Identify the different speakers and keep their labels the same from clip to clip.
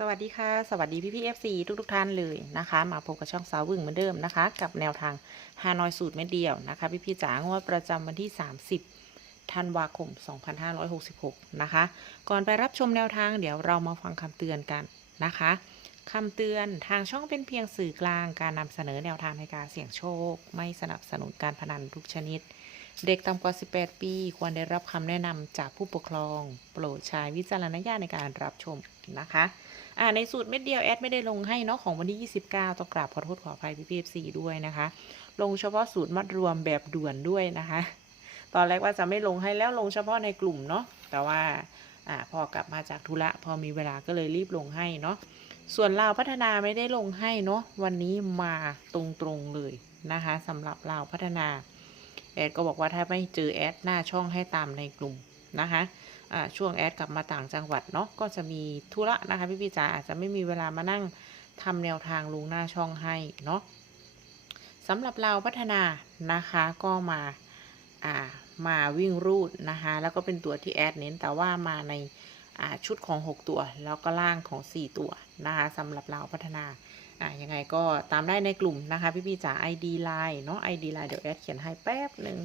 Speaker 1: สวัสดีค่ะ สวัสดีพี่พี่เอฟซีทุกทุกท่านเลยนะคะ มาพบกับช่องสาววึ่งเหมือนเดิมนะคะ กับแนวทางฮานอยสูตรเม็ดเดียวนะคะ พี่พี่จ๋างวดประจำวันที่ 30ธันวาคม 2566 นะคะ ก่อนไปรับชมแนวทางเดี๋ยวเรามาฟังคำเตือนกันนะคะคำเตือนทางช่องเป็นเพียงสื่อกลางการนำเสนอแนวทางในการเสี่ยงโชค ไม่สนับสนุนการพนันทุกชนิด เด็กต่ำกว่า 18 ปี ควรได้รับคำแนะนำจากผู้ปกครอง โปรดใช้วิจารณญาณในการรับชมนะคะ อ่าในสูตรเม็ดเดียวแอดไม่ได้ลงให้เนาะของวันที่ 29ต้องกราบขอโทษขออภัยพี่พีเอฟซีด้วยนะคะ ลงเฉพาะสูตรมัดรวมแบบด่วนด้วยนะคะ ตอนแรกว่าจะไม่ลงให้แล้วลงเฉพาะในกลุ่มเนาะแต่ว่าอ่าพอกลับมาจากธุระพอมีเวลาก็เลยรีบลงให้เนาะส่วนลาวพัฒนาไม่ได้ลงให้เนาะวันนี้มาตรงๆเลยนะคะสำหรับลาวพัฒนาแอดก็บอกว่าถ้าไม่เจอแอดหน้าช่องให้ตามในกลุ่มนะคะ ช่วงแอดกลับมาต่างจังหวัดเนาะก็จะมีธุระนะคะพี่พี่จ๋าอาจจะไม่มีเวลามานั่งทำแนวทางลงหน้าช่องให้เนาะสำหรับเราพัฒนานะคะก็มาอ่ามาวิ่งรูดนะคะแล้วก็เป็นตัวที่แอดเน้นแต่ว่ามาในอ่าชุดของ 6 ตัว แล้วก็ล่างของ 4 ตัวนะคะสำหรับเราพัฒนาอ่ายังไงก็ตามได้ในกลุ่มนะคะ พี่พี่จ๋า ID Line เนาะ ID Line เดี๋ยวแอดเขียนให้แป๊บหนึ่ง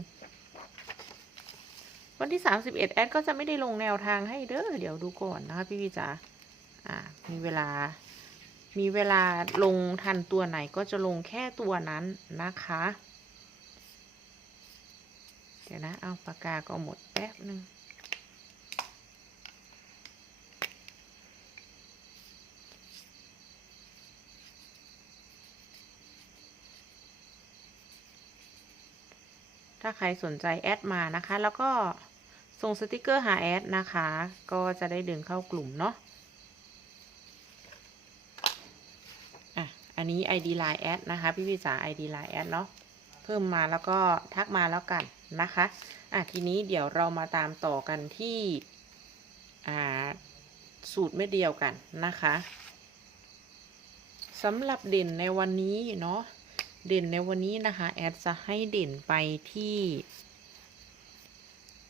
Speaker 1: วันที่ 31 แอดก็จะไม่ได้ลงแนวทางให้เด้อเดี๋ยวดูก่อนนะคะพี่พี่จ๋าอ่ามีเวลา มีเวลาลงทันตัวไหนก็จะลงแค่ตัวนั้นนะคะ เดี๋ยวนะ เอาปากกาก็หมดแป๊บนึงถ้าใครสนใจแอดมานะคะ แล้วก็ ส่งสติกเกอร์หาแอดนะคะ ก็จะได้ดึงเข้ากลุ่มเนาะอะอันนี้ ID Line แอดนะคะ พี่พี่จ๋า ID Line แอดเนาะเพิ่มมาแล้วก็ทักมาแล้วกันนะคะอะทีนี้เดี๋ยวเรามาตามต่อกันที่อ่าสูตรไม่เดียวกันนะคะสำหรับเด่นในวันนี้เนาะเด่นในวันนี้นะคะ แอดจะให้เด่นไปที่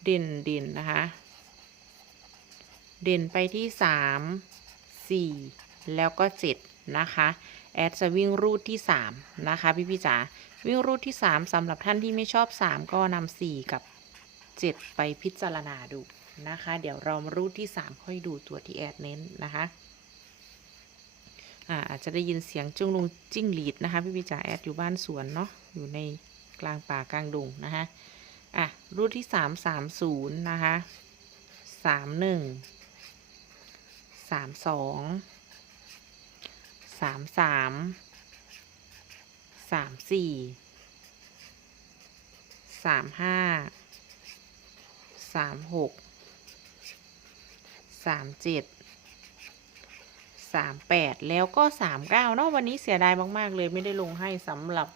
Speaker 1: เด่นเด่นนะคะ เด่นไปที่สามสี่แล้วก็เจ็ดนะคะ แอดจะวิ่งรูดที่สามนะคะพี่พี่จ๋าวิ่งรูดที่สามสำหรับท่านที่ไม่ชอบสามก็นำสี่กับเจ็ดไปพิจารณาดูนะคะ เดี๋ยวเรามารูดที่สามค่อยดูตัวที่แอดเน้นนะคะอาจจะได้ยินเสียงจุ้งลุงจิ้งหรีดนะคะ พี่พี่จ๋าแอดอยู่บ้านสวนเนาะอยู่ในกลางป่ากลางดงนะคะ อะ รูทที่สามสามศูนย์นะคะสามหนึ่งสามสองสามสามสามสี่สามห้าสามหกสามเจ็ดสามแปดแล้วก็สามเก้าเนาะวันนี้เสียดายมาก ๆ เลยไม่ได้ลงให้สำหรับ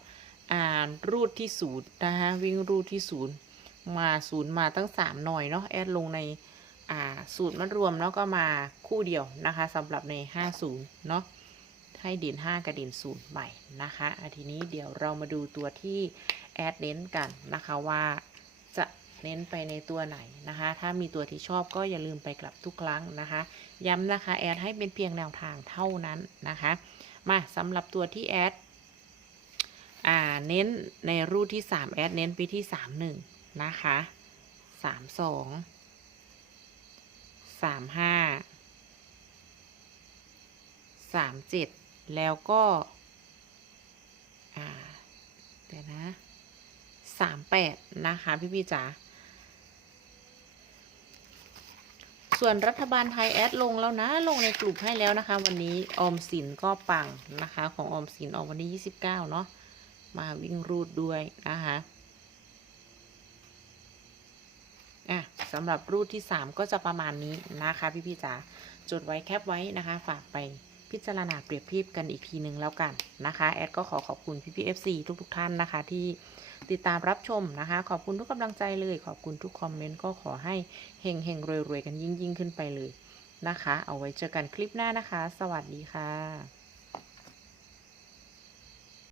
Speaker 1: อ่ารูดที่ศูนย์นะคะวิ่งรูดที่ศูนย์ มาศูนย์มาตั้งสามหน่อยเนาะแอดลงในอ่าสูตรมัดรวมเนาะก็มาคู่เดียวนะคะสำหรับในห้าศูนย์เนาะให้เด่นห้ากับเด่นศูนย์ใหม่นะคะอาทีนี้เดี๋ยวเรามาดูตัวที่แอดเน้นกันนะคะว่าจะเน้นไปในตัวไหนนะคะ ถ้ามีตัวที่ชอบก็อย่าลืมไปกลับทุกครั้งนะคะ ย้ำนะคะแอดให้เป็นเพียงแนวทางเท่านั้นนะคะ มาสำหรับตัวที่แอดเน้นในรูทที่ 3 แอดเน้นไปที่ 3 1 นะคะ3 2 3 5 3 7แล้วก็เดี๋ยวนะ3 8นะคะ พี่พี่จ๋าส่วนรัฐบาลไทยแอดลงแล้วนะ ลงในกลุ่มให้แล้วนะคะ วันนี้ออมสินก็ปังนะคะ ของออมสินออกวันที่29เนาะมาวิ่งรูดด้วยนะคะอะ สำหรับรูดที่ 3 ก็จะประมาณนี้นะคะพี่พี่จ๋าจดไว้แคปไว้นะคะ ฝากไปพิจารณาเปรียบเทียบกันอีกทีหนึ่งแล้วกันนะคะ แอดก็ขอขอบคุณพี่พี่เอฟซีทุกๆท่านนะคะ ที่ติดตามรับชมนะคะ ขอบคุณทุกกำลังใจเลย ขอบคุณทุกคอมเมนต์ก็ขอให้เฮงเฮงรวยๆกันยิ่งยิ่งขึ้นไปเลยนะคะ เอาไว้เจอกันคลิปหน้านะคะ สวัสดีค่ะ